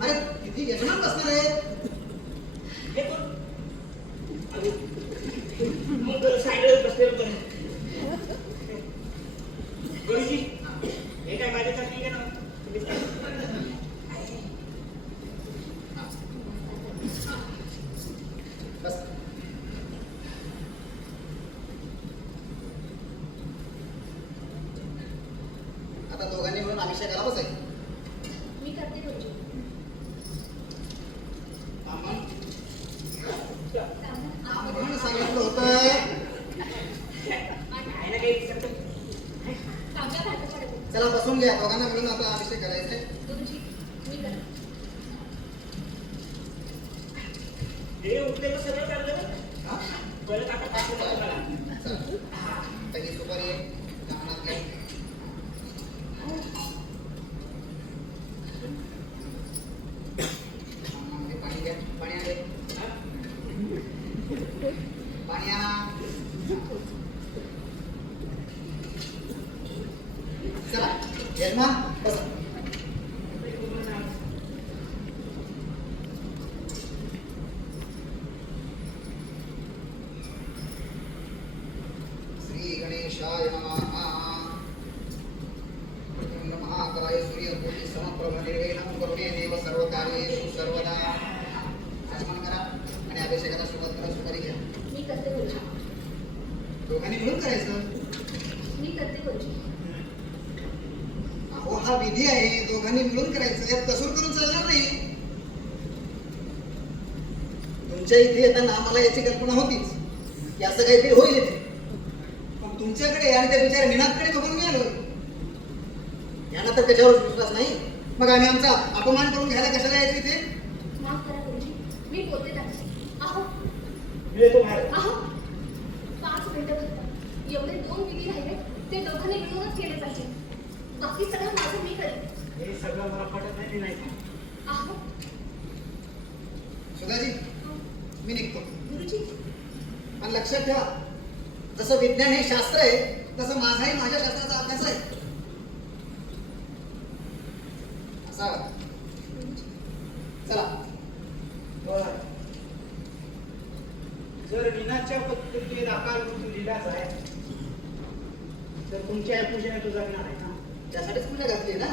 अरे किती यजमान बसणार आहे हे मग साईडला बसलेलं बरं. गुरुजी हे काय माझ्यासाठी आहे ना तुम्हीच काय? बस आता अभिषेकाला बसायचं मी करते गुरुजी सांगितलं होतं. चला बसून घ्या. दोघांना मिळून आता अभिषेक करायचा आहे गुरुजी मी करते हे उठले तर सगळं चाललं बरं. हा? परत आता पाठवलं तुम्हाला. चला काही सुपारी आहे जामणात घ्या हे पाणी घ्या पाणी आले पाणी आणा चला यजमान बसा श्री गणेशाय नमः प्रचंड महाकाय सूर्यकोटि समप्रभ निर्विघ्नं करुणे देव सर्वकार्येषु सर्वदा आचमन करा आणि अभिषेकाला सुरुवात करा सुपारी घ्या मी करते गुरुजी दोघांनी मिळून करायचं मी करते गुरुजी अहो हा विधी आहे. दोघांनी मिळून करायचं. यात कसूर करून चालणार नाही. तुमच्या इथे येताना मला याची कल्पना होतीच. की असं काहीतरी होईल इथे. पण तुमच्याकडे आणि त्या बिचाऱ्या निनादकडे बघून मी आलो यांना तर त्याच्यावर विश्वास नाही. मग आम्ही आमचा अपमान करून घ्यायला कशाला यायचं इथे? माफ करा गुरुजी मी बोलते टाकते अहो. मी येतो बाहेर. अहो. पाच मिनिटं एवढे दोन विधी राहिले ते दोघांनी मिळूनच केले पाहिजे. बाकी सगळं माझं मी करेन. हे सगळं मला पटत नाही नाही अहो सुधाजी मी निघतो. गुरुजी. आणि लक्षात ठेवा जसं विज्ञान हे शास्त्र आहे तसं माझाही माझ्या शास्त्राचा अभ्यास आहे. असा चला बरं. जर विनाच्या पद्धतीने आकार तू लिहिलाच आहे तर तुमच्या पूजेने तो जगणार आहे ना? त्यासाठीच पूजा घातली ना?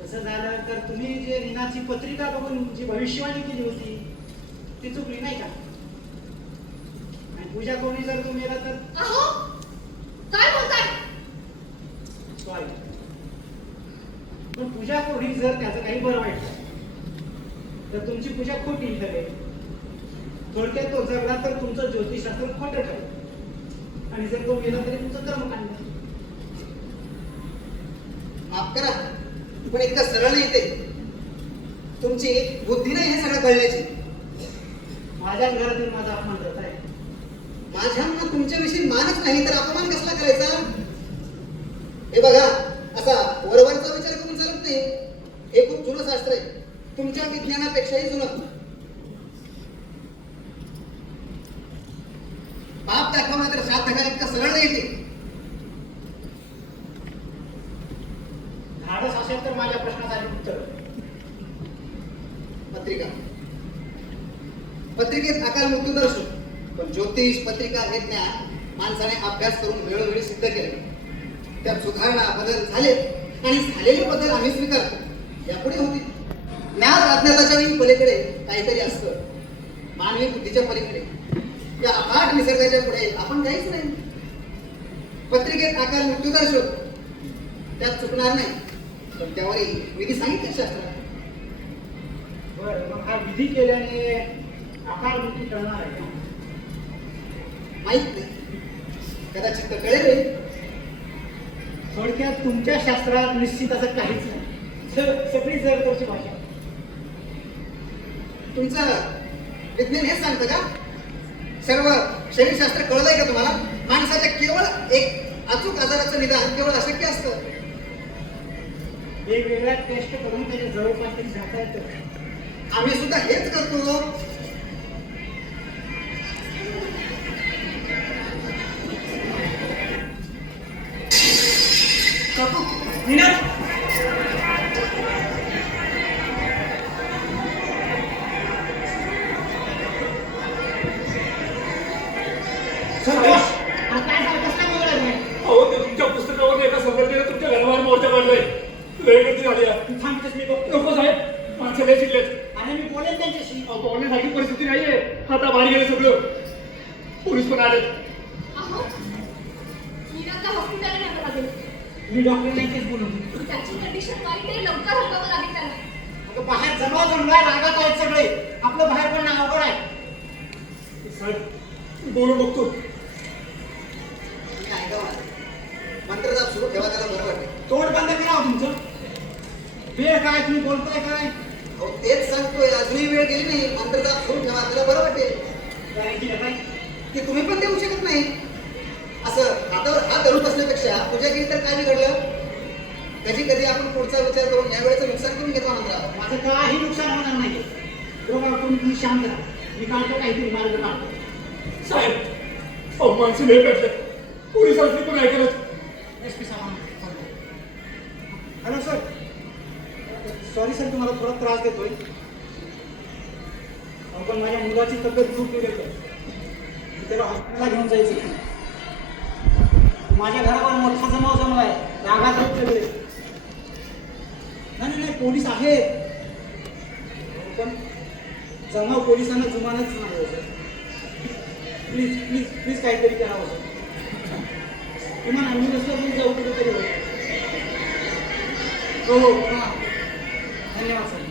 तसं झालं तर तुम्ही जे रिनाची पत्रिका बघून जी भविष्यवाणी केली होती ती चुकली नाही का? आणि पूजा कोणी जर तुम्ही मेला तर? अहो! काय बोलताय? सॉरी पण पूजा कोणी जर त्याचं काही बरं वाईट झालं, तर तुमची पूजा खोटी ठरेल. थोडक्यात तो जगला तर तुमचं ज्योतिषशास्त्र खोटं ठरेल. आणि जर तो गेला तरी तुमचं कर्मकांड माफ करा पण इतकं सरळ नाही ते. तुमची बुद्धी नाही हे सगळं कळण्याची. माझ्या घरातील माझा अपमान करत आहे माझ्या माझ्यांना तुमच्याविषयी मानच नाही तर अपमान कसला करायचा? हे बघा असा वरवरचा विचार करून चालत नाही. हे खूप जुनं शास्त्र आहे. तुमच्या विज्ञानापेक्षाही जुनं. दाखवलं तर सात धगा इतकं सरळ नाही ते धाडस असेल तर माझ्या प्रश्नाचा उत्तर. पत्रिका. पत्रिकेत अकाल मृत्यू दर्शो पण ज्योतिष पत्रिका हे ज्ञान माणसाने अभ्यास करून वेळोवेळी सिद्ध केले. त्यात सुधारणा बदल झाले आणि झालेले बदल आम्ही स्वीकारतो. यापुढे होती ज्ञान अज्ञाताच्या पलीकडे काहीतरी असतं. मानवी बुद्धीच्या पलीकडे. या अफाट निसर्गाच्या पुढे आपण काहीच नाही. पत्रिकेत अकाल मृत्यू दर्शो त्यात चुकणार नाही. पण त्यावरही विधी सांगितले शास्त्रात बरं मग हा विधी केल्याने आकार वृत्ती टळणार आहे का? माहीत नाही. कदाचित तर कळेल. थोडक्यात तुमच्या शास्त्रात निश्चित असं काहीच नाही. सगळी जर भाषा. तुमचं विज्ञान हेच सांगतं का? सर्व शरीरशास्त्र कळलंय का तुम्हाला? माणसाच्या केवळ एक अचूक आजाराचं निदान केवळ अशक्य असतं. वेगवेगळ्या टेस्ट करून त्याच्या जवळपास तरी जाता येतं. आम्ही सुद्धा हेच करतो. काकू अहो ते तुमच्या पुस्तकावर एका संघटनेने तुमच्या घरावर मोर्चा काढलाय. लय गर्दी झाली थांबतेस मी नको साहेब माणसं लय शिकलेत आणि मी बोलेन त्यांच्याशी. अहो बोलण्यासारखी परिस्थिती नाहीये. आता बाहेर गेले सगळं. पोलीस पण आले मी डॉक्टरला तेच बोलून. त्याची कंडिशन वाईट आहे लवकर हलवावं लागेल त्याला. बाहेर जमाव जमलाय रागात आहेत सगळे. आपलं बाहेर पण अवघड आहे. बोलून बघतो. मंत्रजाप सुरू ठेवा त्याला बरं वाटेल. तोंड बंद करा हो तुमचं. वेळ काय तुम्ही बोलताय काय? अहो तेच सांगतोय अजूनही वेळ गेली नाही. मंत्रजाप सुरू ठेवा त्याला बरं वाटेल. गॅरंटी काय? की तुम्ही पण देऊ शकत नाही. असं हातावर हात धरून बसण्यापेक्षा पूजा केली तर काय बिघडलं? कधी कधी आपण पुढचा विचार करून या वेळेचं नुकसान करून घेतो मंत्रावर माझं काही नुकसान होणार नाही. बरोबर तुम्ही तुम्ही शांत राहा. मी काढतो काहीतरी मार्ग काढतो. साहेब अहो माणसं लय पेटले पोलिसांनी पण करत S P hello sir. Sorry sir तुम्हाला थोडा त्रास देतोय. अहो, पण माझ्या मुलाची तब्येत खूप बिघडते त्याला हॉस्पिटलला घेऊन जायचं माझ्या घरावर मोठा जमाव जमलाय. रागात आहेत नाही नाही, पोलीस आहेत. अहो, पण जमाव पोलिसांना जुमानच नाही सर. प्लीज प्लीज प्लीज काहीतरी करावं हो, सर. किमान ॲम्ब्युलन्सला घेऊन जाऊ कुठेतरी. हो हो. हां धन्यवाद सर.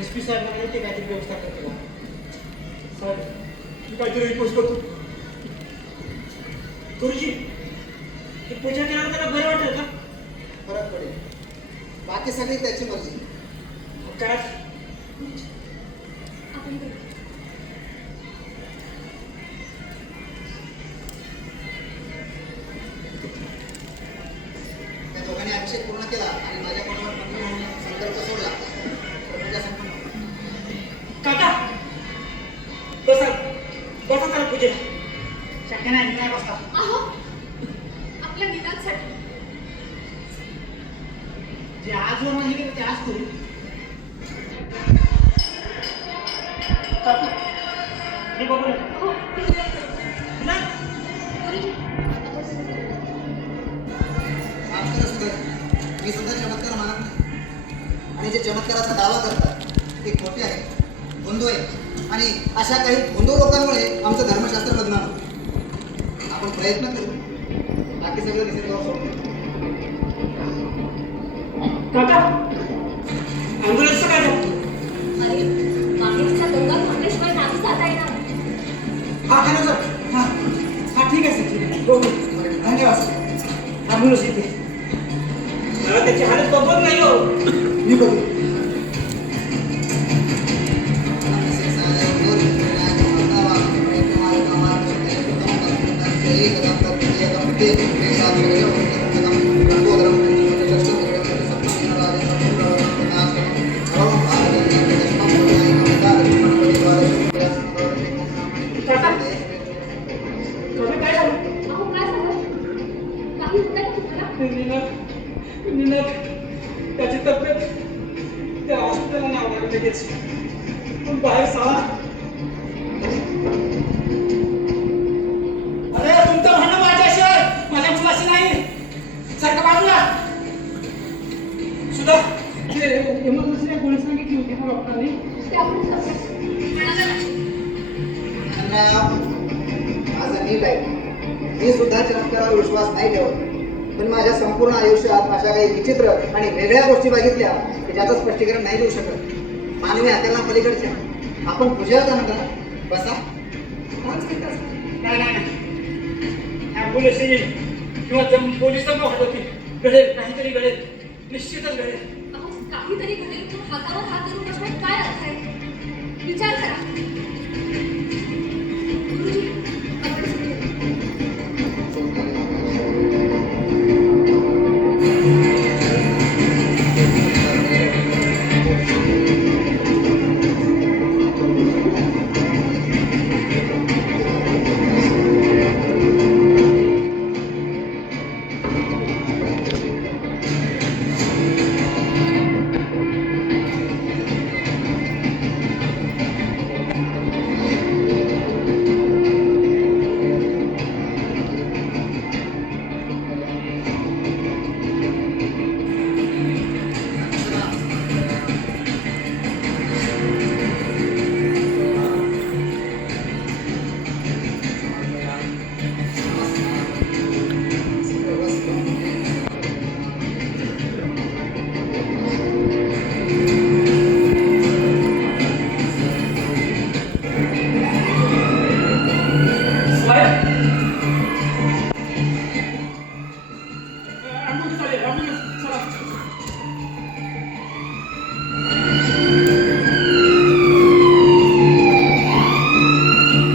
एस पी साहेब म्हणाले ते काहीतरी व्यवस्था करतील साहेब मी काहीतरी रिक्वेस्ट करतो. गुरुजी ते पूजा केल्यावर त्याला बरं वाटेल का? फरक पडेल. बाकी सगळी त्याची मर्जी. काय केला आणि माझ्या कोणावर पत्नी म्हणून संकल्प सोडला. तर पूजा संपूर्ण काका बसा. बसा त्याला पूजेला. शक्य नाही नाही बसता अहो आपल्या मीनासाठी जे आजवर नाही केलं ते आज करू. काकू हे बघू नका. मी सुद्धा चमत्कार मानत नाही. आणि जे चमत्काराचा दावा करतात ते खोटे आहे धोंदू आहे आणि अशा काही धोंदू लोकांमुळे आमचं धर्मशास्त्र बदनाम होतं. आपण प्रयत्न करू. बाकी सगळं निसर्गावर देऊ. काका ॲम्ब्युलन्सचं काय झालं? अरे थांबल्याशिवाय नाही जाता येणार हा हां हां ठीक आहे सर ठीक आहे. हो हो. धन्यवाद सर. ॲम्ब्युलन्स येते त्याची हालत बघवत नाही हो मी बघू पण बाहेर साला। अरे तुमचं म्हणणं माझ्याशिवाय माझ्या मुलाशी नाही. सारखं बाजूला सुद्धा ते इमर्जन्सी गोळी सांगितली होती ना डॉक्टरांनी. माझा नीट आहे. मी सुद्धा चमत्कारावर विश्वास नाही ठेवत. पण माझ्या संपूर्ण आयुष्यात अशा काही विचित्र आणि वेगळ्या गोष्टी बघितल्या की ज्याचं स्पष्टीकरण नाही देऊ शकत. मानवी हाताला पलीकडच्या. आपण पूजा का म्हणता बसा. नाही नाही येईल किंवा पोलिसांना होती घडेल काहीतरी घडेल. निश्चितच घडेल. काहीतरी घडेल हातावर हात धरून बसण्यात काय अर्थ आहे? विचार करा.